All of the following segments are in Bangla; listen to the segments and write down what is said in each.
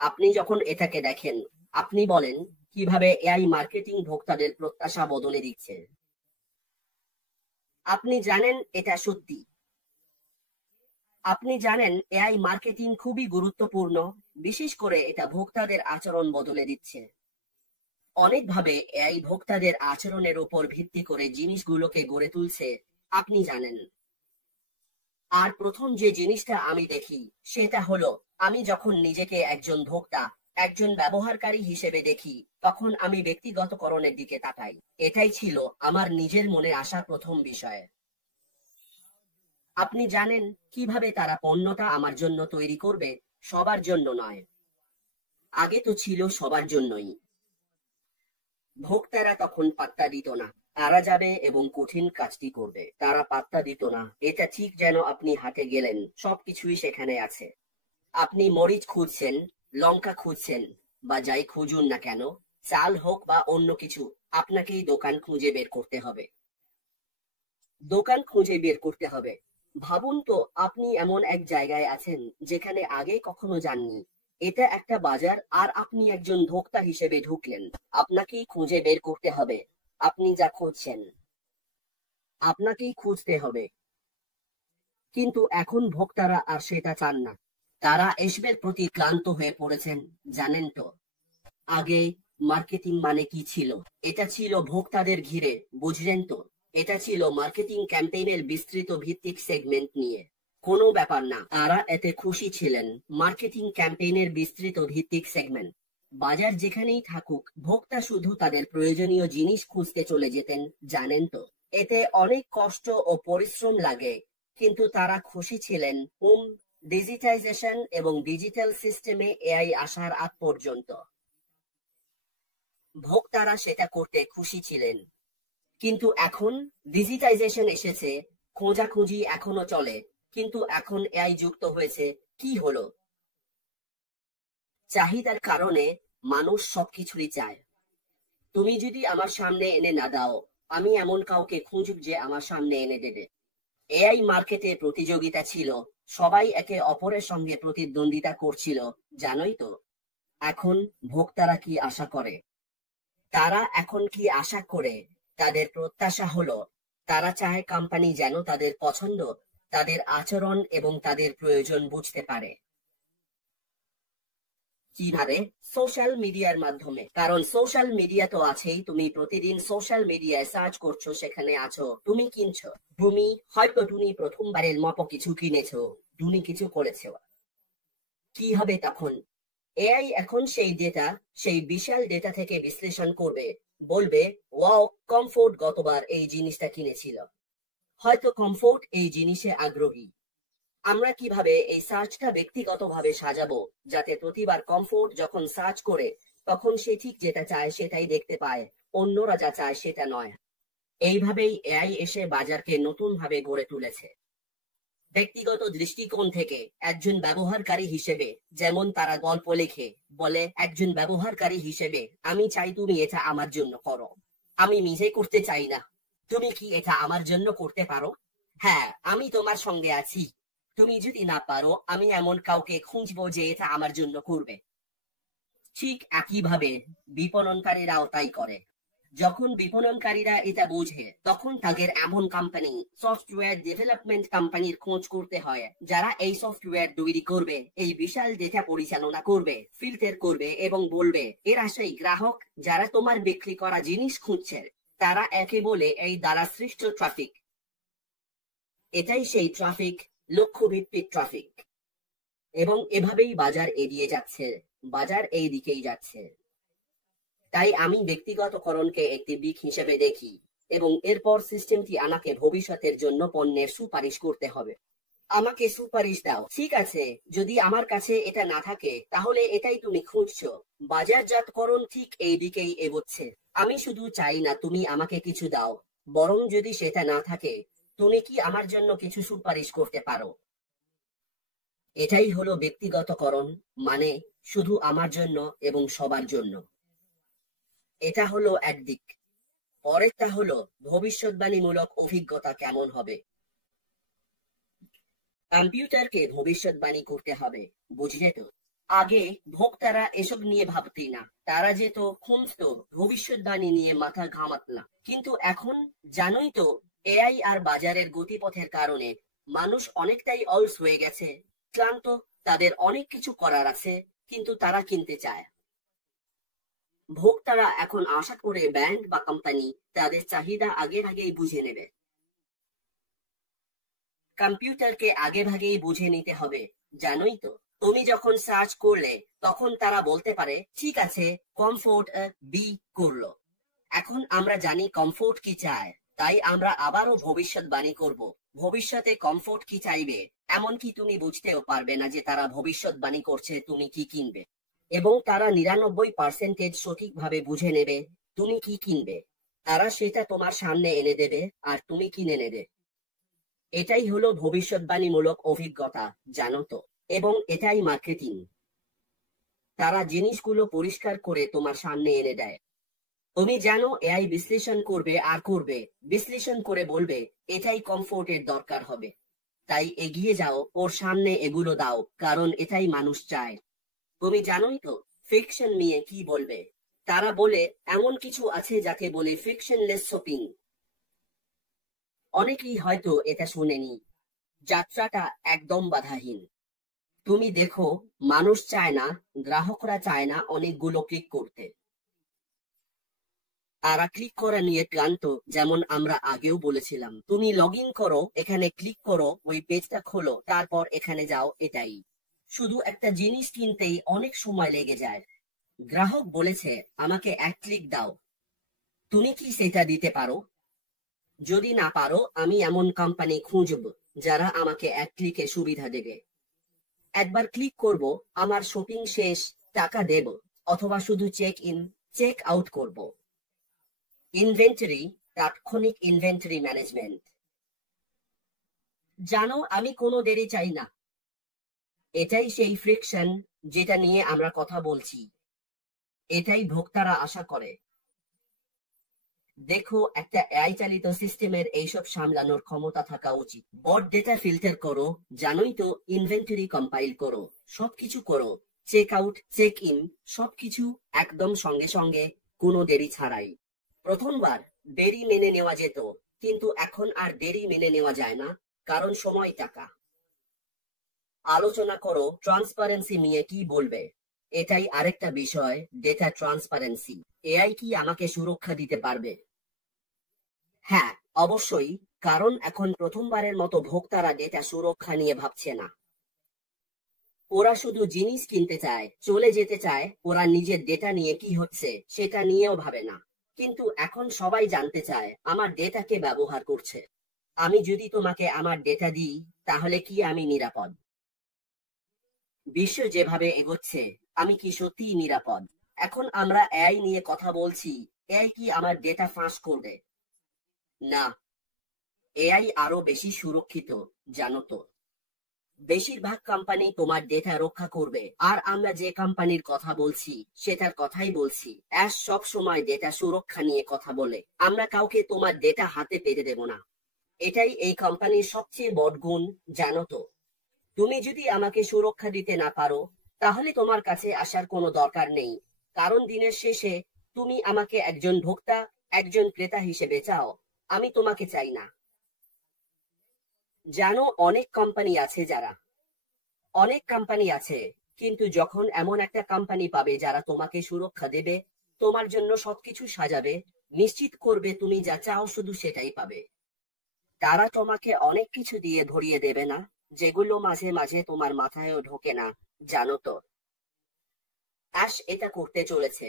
আপনি যখন এটাকে দেখেন, আপনি বলেন কিভাবে এআই মার্কেটিং ভোক্তাদের প্রত্যাশা বদলে দিচ্ছে। আপনি জানেন এটা সত্যি। আপনি জানেন এআই মার্কেটিং খুবই গুরুত্বপূর্ণ, বিশেষ করে এটা ভোক্তাদের আচরণ বদলে দিচ্ছে। অনেকভাবে এআই ভোক্তাদের আচরণের উপর ভিত্তি করে জিনিসগুলোকে গড়ে তুলছে, আপনি জানেন। আর প্রথম যে জিনিসটা আমি দেখি সেটা হলো, আমি যখন নিজেকে একজন ভোক্তা, একজন ব্যবহারকারী হিসেবে দেখি, তখন আমি ব্যক্তিগতকরণের দিকে তাকাই। এটাই ছিল আমার নিজের মনে আসা প্রথম বিষয়। আপনি জানেন কিভাবে তারা পণ্যটা আমার জন্য তৈরি করবে? সবার জন্য নয়। আগে তো ছিল সবার জন্যই। ভোক্তারা তখন পাত্তা দিত না। তারা যাবে এবং কঠিন কাজটি করবে, তারা পাত্তা দিত না। এটা ঠিক যেন আপনি হাটে গেলেন, সবকিছুই সেখানে আছে। আপনি মরিচ খুঁজছেন, লঙ্কা খুঁজছেন, বা যাই খুঁজুন না কেন, চাল হোক বা অন্য কিছু, আপনাকেই দোকান খুঁজে বের করতে হবে। দোকান খুঁজে বের করতে হবে। ভাবুন তো, আপনি এমন এক জায়গায় আছেন যেখানে আগে কখনো যাননি। এটা একটা বাজার, আর আপনি একজন ভোক্তা হিসেবে ঢুকলেন। আপনাকেই খুঁজে বের করতে হবে আপনি যা খুঁজছেন। আপনাকেই খুঁজতে হবে। কিন্তু এখন ভোক্তারা আর সেটা চান না। তারা এসবের প্রতি ক্লান্ত হয়ে পড়েছেন, জানেন তো। আগে মার্কেটিং মানে কি ছিল? এটা ছিল ভোক্তাদের ঘিরে, বুঝলেন তো। এটা ছিল মার্কেটিং ক্যাম্পেইনের বিস্তৃত ভিত্তিক সেগমেন্ট নিয়ে। কোনো ব্যাপার না, তারা এতে খুশি ছিলেন। মার্কেটিং ক্যাম্পেইনের বিস্তৃত ভিত্তিক সেগমেন্ট। বাজার যেখানেই থাকুক, ভোক্তা শুধু তাদের প্রয়োজনীয় জিনিস খুঁজতে চলে যেতেন, জানেন তো। এতে অনেক কষ্ট ও পরিশ্রম লাগে, কিন্তু তারা খুশি ছিলেন। ডিজিটাইজেশন এবং ডিজিটাল সিস্টেমে এআই আসার আগ পর্যন্ত ভোক্তারা সেটা করতে খুশি ছিলেন। কিন্তু এখন ডিজিটাইজেশন এসেছে, খোঁজাখুঁজি এখনো চলে, কিন্তু এখন এআই যুক্ত হয়েছে। কি হলো? চাহিদার কারণে মানুষ সবকিছুই চায়। তুমি যদি আমার সামনে এনে না দাও, আমি এমন কাউকে খুঁজুক যে আমার সামনে এনে দেবে। এআই মার্কেটে প্রতিযোগিতা ছিল, সবাই একে অপরের সঙ্গে প্রতিদ্বন্দ্বিতা করছিল, জানোই তো। এখন ভোক্তারা কি আশা করে? তারা এখন কি আশা করে? তাদের প্রত্যাশা হলো, তারা চায় কোম্পানি যেন তাদের পছন্দ, তাদের আচরণ এবং তাদের প্রয়োজন বুঝতে পারে। কিভাবে? সোশ্যাল মিডিয়ার মাধ্যমে। কারণ সোশ্যাল মিডিয়া তো আছেই। তুমি প্রতিদিন সোশ্যাল মিডিয়ায় সার্চ করছো, সেখানে আছো, তুমি কিনছো। তুমি প্রথমবারের মতো কিছু কিনেছো, তুমি কিছু করেছো। কি হবে তখন? এআই এখন সেই ডেটা, সেই বিশাল ডেটা থেকে বিশ্লেষণ করবে, বলবে, ওয়াও, কমফোর্ট গতবার এই জিনিসটা কিনেছিল, হয়তো কমফোর্ট এই জিনিসে আগ্রহী। আমরা কিভাবে এই সার্চটা ব্যক্তিগতভাবে সাজাবো, যাতে প্রতিবার কমফোর্ট যখন সার্চ করে, তখন সে ঠিক যেটা চায় সেটাই দেখতে পায়, অন্যরা যা চায় সেটা নয়। এইভাবেই এআই এসে বাজারকে নতুন ভাবে গড়ে তুলেছে। ব্যক্তিগত দৃষ্টিকোণ থেকে একজন ব্যবহারকারী হিসেবে, যেমন তারা গল্প লেখে, বলে একজন ব্যবহারকারী হিসেবে আমি চাই তুমি এটা আমার জন্য করো। আমি নিজে করতে চাই না। তুমি কি এটা আমার জন্য করতে পারো? হ্যাঁ, আমি তোমার সঙ্গে আছি। তুমি যদি না পারো, আমি এমন কাউকে খুঁজবো যে এটা আমার জন্য করবে। ঠিক একইভাবে বিপণনকারীরাও তাই করে। যখন বিপণনকারীরা এটা বোঝে, তখন তাদের এমন কোম্পানি, সফটওয়্যার ডেভেলপমেন্ট কোম্পানির খোঁজ করতে হয়, যারা এই সফটওয়্যার তৈরি করবে, এই বিশাল ডেটা পরিচালনা করবে, ফিল্টার করবে এবং বলবে, এরা সেই গ্রাহক যারা তোমার বিক্রি করা জিনিস খুঁজছে। তারা একে বলে এই দ্বারা সৃষ্ট ট্রাফিক। এটাই সেই ট্রাফিক, লক্ষ্যভিত্তিক ট্রাফিক। এবং এভাবেই বাজার এগিয়ে যাচ্ছে, বাজার এই দিকেই যাচ্ছে। তাই আমি ব্যক্তিগতকরণকে একটি দিক হিসেবে দেখি, এবং এরপর সিস্টেমটি আমাকে ভবিষ্যতের জন্য পণ্যের সুপারিশ করতে হবে। আমাকে সুপারিশ দাও, ঠিক আছে। যদি আমার কাছে এটা না থাকে, তাহলে এটাই তুমি খুঁজছো। বাজারজাতকরণ ঠিক এই দিকেই এগোচ্ছে। আমি শুধু চাই না তুমি আমাকে কিছু দাও, বরং যদি সেটা না থাকে, তুমি কি আমার জন্য কিছু সুপারিশ করতে পারো? এটাই হলো ব্যক্তিগতকরণ, মানে শুধু আমার জন্য এবং সবার জন্য। এটা হলো একদিক। পরেরটা হলো ভবিষ্যৎবাণীমূলক অভিজ্ঞতা কেমন হবে। কম্পিউটারকে ভবিষ্যৎবাণী করতে হবে, বুঝলে তো। আগে ভোক্তারা এসব নিয়ে ভাবতেই না, তারা যেত খুঁজত, ভবিষ্যৎবাণী নিয়ে মাথা ঘামাত না। কিন্তু এখন জানোই তো, এআই আর বাজারের গতিপথের কারণে মানুষ অনেকটাই অলস হয়ে গেছে, ক্লান্ত। তাদের অনেক কিছু করার আছে, কিন্তু তারা কিনতে চায়। ভোক্তারা এখন আশা করে ব্যাংক বা কোম্পানি তাদের চাহিদা আগেই বুঝে নেবে। কম্পিউটারকে আগেভাগেই বুঝে নিতে হবে, জানোই তো। তুমি যখন সার্চ করলে তখন তারা বলতে পারে ঠিক আছে, কমফোর্ট বি করলো। এখন আমরা জানি কমফোর্ট কি চায়, তাই আমরা আবারও ভবিষ্যৎবাণী করব। ভবিষ্যতে কমফোর্ট কি চাইবে, এমনকি তুমি বুঝতেও পারবে না যে তারা ভবিষ্যৎবাণী করছে তুমি কি কিনবে। এবং তারা 99% সঠিকভাবে বুঝে নেবে তুমি কি কিনবে। তারা সেটা তোমার সামনে এনে দেবে আর তুমি কিনে নেবে। এটাই হলো ভবিষ্যৎবাণীমূলক অভিজ্ঞতা, জানো তো। এবং এটাই মার্কেটিং। তারা জিনিসগুলো পরিষ্কার করে তোমার সামনে এনে দেয়। তুমি জানো এআই বিশ্লেষণ করবে আর করবে, বিশ্লেষণ করে বলবে এটাই কমফোর্টের দরকার হবে, তাই এগিয়ে যাও, ওর সামনে এগুলো দাও, কারণ এটাই মানুষ চায়। তুমি জানোই তো ফিকশন নিয়ে কি বলবে। তারা বলে এমন কিছু আছে যাকে বলে ফ্রিকশনলেস শপিং। অনেকেই হয়তো এটা শুনেনি। যাত্রাটা একদম বাধাহীন। তুমি দেখো, মানুষ চায় না, গ্রাহকরা চায় না অনেকগুলো ক্লিক করতে। তারা ক্লিক করা নিয়ে ক্লান্ত, যেমন আমরা আগেও বলেছিলাম। তুমি লগ ইন করো, এখানে ক্লিক করো, ওই পেজটা খোলো, তারপর এখানে যাও, এটাই। শুধু একটা জিনিস কিনতেই অনেক সময় লেগে যায়। গ্রাহক বলেছে আমাকে এক ক্লিক দাও, তুমি কি সেটা দিতে পারো? যদি না পারো, আমি এমন কোম্পানি খুঁজব যারা আমাকে এক ক্লিকে সুবিধা দেবে। একবার ক্লিক করব, আমার শপিং শেষ, টাকা দেব, অথবা শুধু চেক ইন চেক আউট করব। ইনভেন্টরি, তাৎক্ষণিক ইনভেন্টরি ম্যানেজমেন্ট। জানো, আমি কোনো দেরি চাই না। এটাই সেই ফ্রিকশন যেটা নিয়ে আমরা কথা বলছি। এটাই ভোক্তারা আশা করে। দেখো, একটা এআই চালিত সিস্টেমের এইসব সামলানোর ক্ষমতা থাকা উচিত। বট ডেটা ফিল্টার করো, জানোই তো, ইনভেন্টরি কম্পাইল করো, সবকিছু করো, চেক আউট চেক ইন, সবকিছু একদম সঙ্গে সঙ্গে, কোনো দেরি ছাড়াই। প্রথমবার দেরি মেনে নেওয়া যেত, কিন্তু এখন আর দেরি মেনে নেওয়া যায় না, কারণ সময় টাকা। আলোচনা করো ট্রান্সপারেন্সি নিয়ে কি বলবে। এটাই আরেকটা বিষয়, ডেটা ট্রান্সপারেন্সি। এআই কি আমাকে সুরক্ষা দিতে পারবে? হ্যাঁ, অবশ্যই, কারণ এখন প্রথমবারের মতো ভোক্তারা ডেটা সুরক্ষা নিয়ে ভাবছে না। ওরা শুধু জিনিস কিনতে চায়, চলে যেতে চায়। ওরা নিজের ডেটা নিয়ে কি হচ্ছে সেটা নিয়েও ভাবে না। কিন্তু এখন সবাই জানতে চায় আমার ডেটা কে ব্যবহার করছে। আমি যদি তোমাকে আমার ডেটা দিই, তাহলে কি আমি নিরাপদ? বিশ্ব যেভাবে এগোচ্ছে, আমি কি সত্যিই নিরাপদ? এখন আমরা এআই নিয়ে কথা বলছি, এআই কি আমার ডেটা ফাঁস করবে? না, এআই আরো বেশি সুরক্ষিত, জানো তো। বেশিরভাগ কোম্পানি তোমার ডেটা রক্ষা করবে, আর আমরা যে কোম্পানির কথা বলছি সেটার কথাই বলছি। অ্যাশ সব সময় ডেটা সুরক্ষা নিয়ে কথা বলে। আমরা কাউকে তোমার ডেটা হাতে পেতে দেব না। এটাই এই কোম্পানির সবচেয়ে বড় গুণ, জানো তো। তুমি যদি আমাকে সুরক্ষা দিতে না পারো, তাহলে তোমার কাছে আসার কোনো দরকার নেই, কারণ দিনের শেষে তুমি আমাকে একজন ভোক্তা, একজন ক্রেতা হিসেবে চাও। আমি তোমাকে চাই না। জানো, অনেক কোম্পানি আছে, কিন্তু যখন এমন একটা কোম্পানি পাবে যারা তোমাকে সুরক্ষা দেবে, তোমার জন্য সবকিছু সাজাবে, নিশ্চিত করবে তুমি যা চাও শুধু সেটাই পাবে। তারা তোমাকে অনেক কিছু দিয়ে ভরিয়ে দেবে না, যেগুলো মাঝে মাঝে তোমার মাথায়ও ঢোকে না, জানো তো। অ্যাশ এটা করতে চলেছে।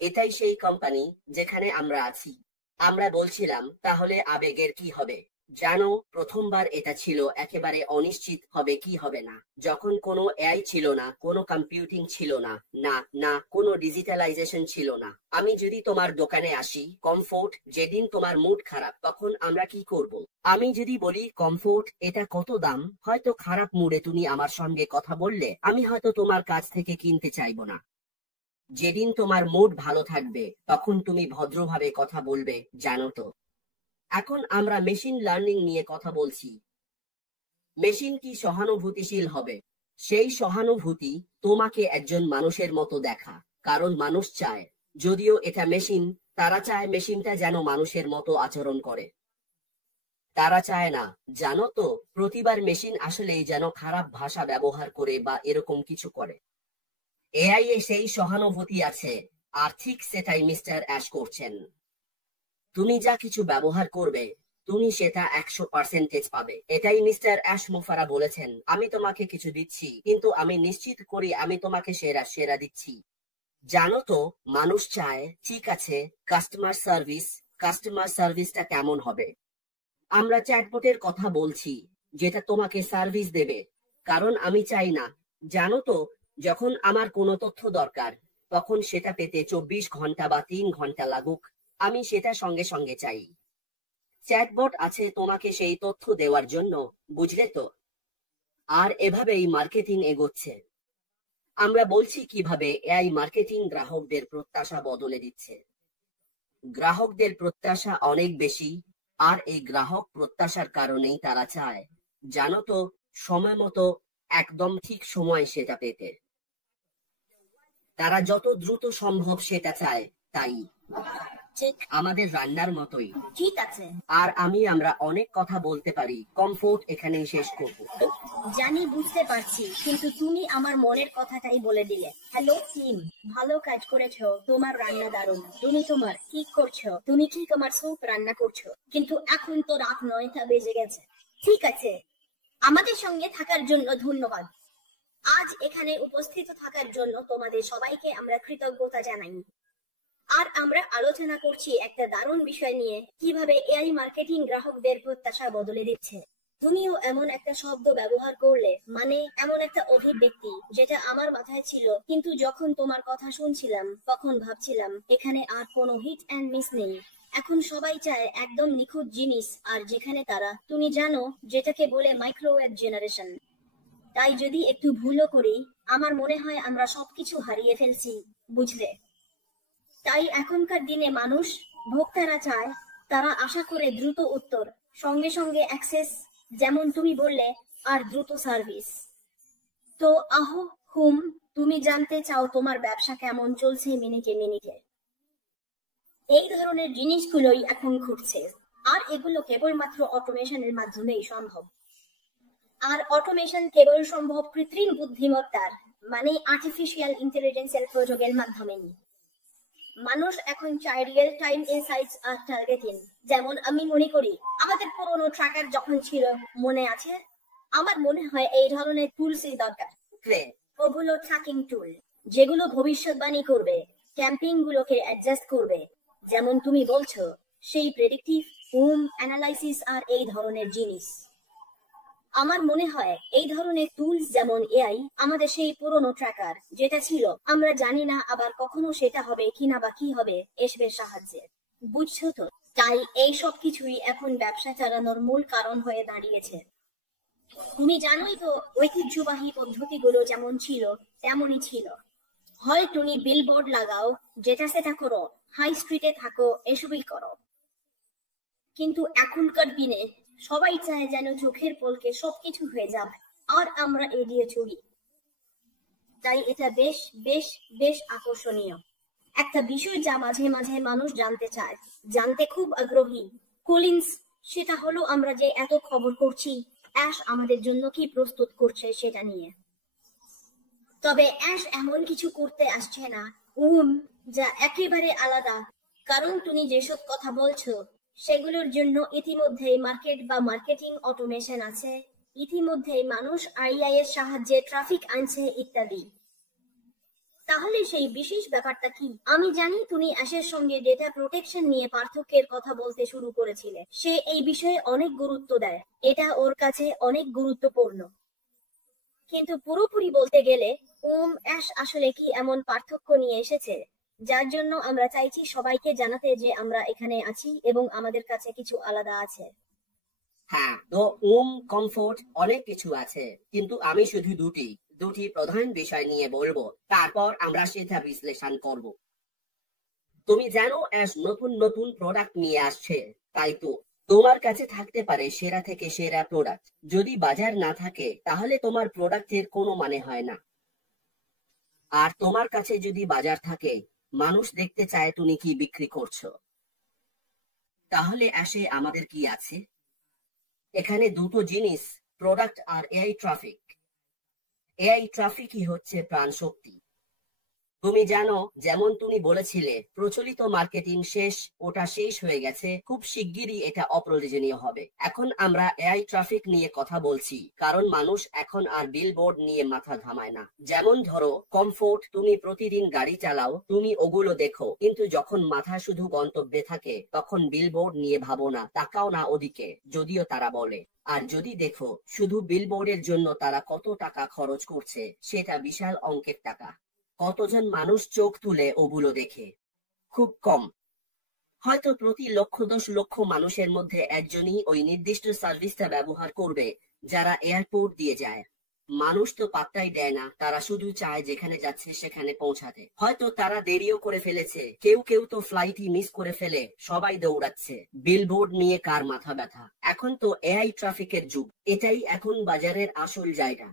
এটাই সেই কোম্পানি যেখানে আমরা আছি। আমরা বলছিলাম তাহলে আবেগের কি হবে। জানো, প্রথমবার এটা ছিল একেবারে অনিশ্চিত হবে কি হবে না, যখন কোনো এআই ছিল না, কোনো কম্পিউটিং ছিল না, না না কোনো ডিজিটালাইজেশন ছিল না। আমি যদি তোমার দোকানে আসি, কমফোর্ট, যেদিন তোমার মুড খারাপ, তখন আমরা কি করব? আমি যদি বলি কমফোর্ট এটা কত দাম, হয়তো খারাপ মুডে তুমি আমার সঙ্গে কথা বললে আমি হয়তো তোমার কাছ থেকে কিনতে চাইবো না। যেদিন তোমার মুড ভালো থাকবে তখন তুমি ভদ্রভাবে কথা বলবে, জানো তো। এখন আমরা মেশিন লার্নিং নিয়ে কথা বলছি। মেশিন কি সহানুভূতিশীল হবে? সেই সহানুভূতি তোমাকে একজন মানুষের মতো দেখা, কারণ মানুষ চায়, যদিও এটা মেশিন, তারা চায় মেশিনটা যেন মানুষের মতো আচরণ করে। তারা চায় না, জানো তো, প্রতিবার মেশিন আসলেই যেন খারাপ ভাষা ব্যবহার করে বা এরকম কিছু করে। এআই এ সেই সহানুভূতি আছে, আর ঠিক সেটাই মিস্টার অ্যাশ করছেন। তুমি যা কিছু ব্যবহার করবে, তুমি সেটা 100% পাবে। এটাই মিস্টার অ্যাশ মোফারা বলেছেন, আমি তোমাকে কিছু দিচ্ছি, কিন্তু আমি নিশ্চিত করি আমি তোমাকে সেরা সেরা দিচ্ছি। জানো তো, মানুষ চায়, ঠিক আছে, কাস্টমার সার্ভিসটা কেমন হবে? আমরা চ্যাটবটের কথা বলছি, যেটা তোমাকে সার্ভিস দেবে, কারণ আমি চাই না, জানো তো, যখন আমার কোনো তথ্য দরকার, তখন সেটা পেতে 24 ঘন্টা বা 3 ঘন্টা লাগুক, আমি সেটা সঙ্গে সঙ্গে চাই। চ্যাটবট আছে তোমাকে সেই তথ্য দেওয়ার জন্য, বুঝলে তো? আর এভাবেই মার্কেটিং এগোচ্ছে। আমরা বলছি কিভাবে এআই মার্কেটিং গ্রাহকদের প্রত্যাশা বদলে দিচ্ছে। গ্রাহকদের প্রত্যাশা অনেক বেশি, আর এই গ্রাহক প্রত্যাশার কারণেই তারা চায়, জানো তো, সময় মতো, একদম ঠিক সময় সেটা পেতে। তারা যত দ্রুত সম্ভব সেটা চায়, তাই ঠিক আমাদের রান্নার মতোই। ঠিক আছে, আর আমরা অনেক কথা বলতে পারি, কমফোর্ট এখানেই শেষ করবো। জানি, বুঝতে পারছি, কিন্তু তুমি আমার মনের কথাটাই বলে দিলে। হ্যালো টিম, ভালো কাজ করেছো, তোমার রান্না দারুণ। তুমি কি করছো? তুমি কি তোমার স্যুপ রান্না করছো? কিন্তু এখন তো রাত 9টা বেজে গেছে। ঠিক আছে, আমাদের সঙ্গে থাকার জন্য ধন্যবাদ। আজ এখানে উপস্থিত থাকার জন্য তোমাদের সবাইকে আমরা কৃতজ্ঞতা জানাই। আর আমরা আলোচনা করছি একটা দারুণ বিষয় নিয়ে, কিভাবে এআই মার্কেটিং গ্রাহকদের প্রত্যাশা বদলে দিচ্ছে। তুমিও এমন একটা শব্দ ব্যবহার করলে, মানে এমন একটা অভিব্যক্তি, যেটা আমার মাথায় ছিল, কিন্তু যখন তোমার কথা শুনছিলাম তখন ভাবছিলাম এখানে আর কোনো হিট অ্যান্ড মিস নেই। এখন সবাই চায় একদম নিখুঁত জিনিস, আর যেখানে তারা, তুমি জানো, যেটাকে বলে মাইক্রোওয়েভ জেনারেশন। তাই যদি একটু ভুলও করি, আমার মনে হয় আমরা সবকিছু হারিয়ে ফেলছি, বুঝলে? তাই এখনকার দিনে মানুষ, ভোক্তারা চায়, তারা আশা করে দ্রুত উত্তর, সঙ্গে সঙ্গে অ্যাক্সেস, যেমন তুমি বললে, আর দ্রুত সার্ভিস। তো তুমি জানতে চাও তোমার ব্যবসা কেমন চলছে মিনিটে মিনিটে। এই ধরনের জিনিসগুলোই এখন ঘটছে, আর এগুলো কেবলমাত্র অটোমেশনের মাধ্যমেই সম্ভব। আর অটোমেশন কেবল সম্ভব কৃত্রিম বুদ্ধিমত্তার, মানে আর্টিফিশিয়াল ইন্টেলিজেন্সের প্রয়োগের মাধ্যমেই। মানুষ এখন চায় রিয়েল টাইম ইনসাইটস আর টার্গেটিং। যেমন আমি মনে করি আমাদের পুরনো ট্র্যাকার যখন ছিল, মনে আছে? আমার মনে হয় এই ধরনের টুলসই দরকার। ওগুলো ট্র্যাকিং টুল, যেগুলো ভবিষ্যৎবাণী করবে, ক্যাম্পিং গুলোকে অ্যাডজাস্ট করবে, যেমন তুমি বলছো, সেই প্রেডিক্টিভ অ্যানালাইসিস আর এই ধরনের জিনিস। আমার মনে হয় এই ধরনের টুলস যেমন এআই আমাদের সেই পুরনো ট্র্যাকার যেটা ছিল, আমরা জানি না আবার কখনো সেটা হবে কিনা বা কি হবে, এসবের সাহায্যে, বুঝছো তো? তাই এই সব কিছুই এখন ব্যবসা চালানোর মূল কারণ হয়ে দাঁড়িয়েছে। তুমি জানোই তো, ঐতিহ্যবাহী পদ্ধতিগুলো যেমন ছিল তেমনই ছিল। হয় তুমি বিলবোর্ড লাগাও, যেটা সেটা করো, হাই স্ট্রিটে থাকো, এসবই করো। কিন্তু এখনকার দিনে সবাই চায় যেন চোখের পলকে সবকিছু হয়ে যাবে, আর আমরা এড়িয়ে চলি। তাই এটা বেশ বেশ বেশ আকর্ষণীয় একটা বিষয়, যা মাঝে মাঝে মানুষ জানতে চায়, জানতে খুব আগ্রহী। কলিন্স, সেটা হলো আমরা যে এত খবর করছি, অ্যাশ আমাদের জন্য কি প্রস্তুত করছে সেটা নিয়ে। তবে অ্যাশ এমন কিছু করতে আসছে না, যা একেবারে আলাদা। কারণ তুমি যেসব কথা বলছো, সেগুলোর জন্য ইতিমধ্যেই মার্কেট বা মার্কেটিং অটোমেশন আছে, ইতিমধ্যেই মানুষ আইআই এর সাহায্যে ট্রাফিক আনছে ইত্যাদি। তাহলে সেই বিশেষ ব্যাপারটা কি? আমি জানি তুমি অ্যাশের সঙ্গে ডেটা প্রোটেকশন নিয়ে পার্থক্যের কথা বলতে শুরু করেছিলে। সে এই বিষয়ে অনেক গুরুত্ব দেয়, এটা ওর কাছে অনেক গুরুত্বপূর্ণ। কিন্তু পুরোপুরি বলতে গেলে অ্যাশ আসলে কি এমন পার্থক্য নিয়ে এসেছে, যার জন্য আমরা চাইছি সবাইকে জানাতে যে আমরা এখানে আছি এবং আমাদের কাছে কিছু আলাদা আছে। হ্যাঁ, তো কমফোর্ট অনেক কিছু আছে, কিন্তু আমি শুধু দুটি প্রধান বিষয় নিয়ে বলবো, তারপর আমরা সেটা বিশ্লেষণ করব। তুমি জানো অ্যাশ নতুন নতুন প্রোডাক্ট নিয়ে আসছে, তাই তো? তোমার কাছে থাকতে পারে সেরা থেকে সেরা প্রোডাক্ট, যদি বাজার না থাকে তাহলে তোমার প্রোডাক্টের কোনো মানে হয় না। আর তোমার কাছে যদি বাজার থাকে, মানুষ দেখতে চায় তুমি কি বিক্রি করছো। তাহলে আসে আমাদের কি আছে। এখানে দুটো জিনিস, প্রোডাক্ট আর এআই ট্রাফিক। এআই ট্রাফিকই হচ্ছে প্রাণ শক্তি। তুমি জানো, যেমন তুমি বলেছিলে প্রচলিত মার্কেটিং শেষ, ওটা শেষ হয়ে গেছে, খুব শিগগিরই এটা অপ্রয়োজনীয় হবে। এখন আমরা এআই ট্রাফিক নিয়ে কথা বলছি, কারণ মানুষ এখন আর বিলবোর্ড নিয়ে মাথা ঘামায় না। যেমন ধরো কমফোর্ট, তুমি প্রতিদিন গাড়ি চালাও, তুমি ওগুলো দেখো, কিন্তু যখন মাথা শুধু গন্তব্যে থাকে তখন বিলবোর্ড নিয়ে ভাবো না, তাকাও না ওদিকে, যদিও তারা বলে। আর যদি দেখো শুধু বিলবোর্ডের জন্য তারা কত টাকা খরচ করছে, সেটা বিশাল অঙ্কের টাকা। কতজন মানুষ চোখ তুলে ওগুলো দেখে? খুব কম। হয়তো প্রতি 1,10,00,000 মানুষের মধ্যে একজনই ওই নির্দিষ্ট সার্ভিসটা ব্যবহার করবে, যারা এয়ারপোর্ট দিয়ে যায়। মানুষ তো পাত্তাই দেয় না, তারা শুধু চায় যেখানে যাচ্ছে সেখানে পৌঁছাতে। হয়তো তারা দেরিও করে ফেলেছে, কেউ কেউ তো ফ্লাইটই মিস করে ফেলে, সবাই দৌড়াচ্ছে। বিলবোর্ড নিয়ে কার মাথা ব্যথা? এখন তো এআই ট্রাফিকের যুগ, এটাই এখন বাজারের আসল জায়গা।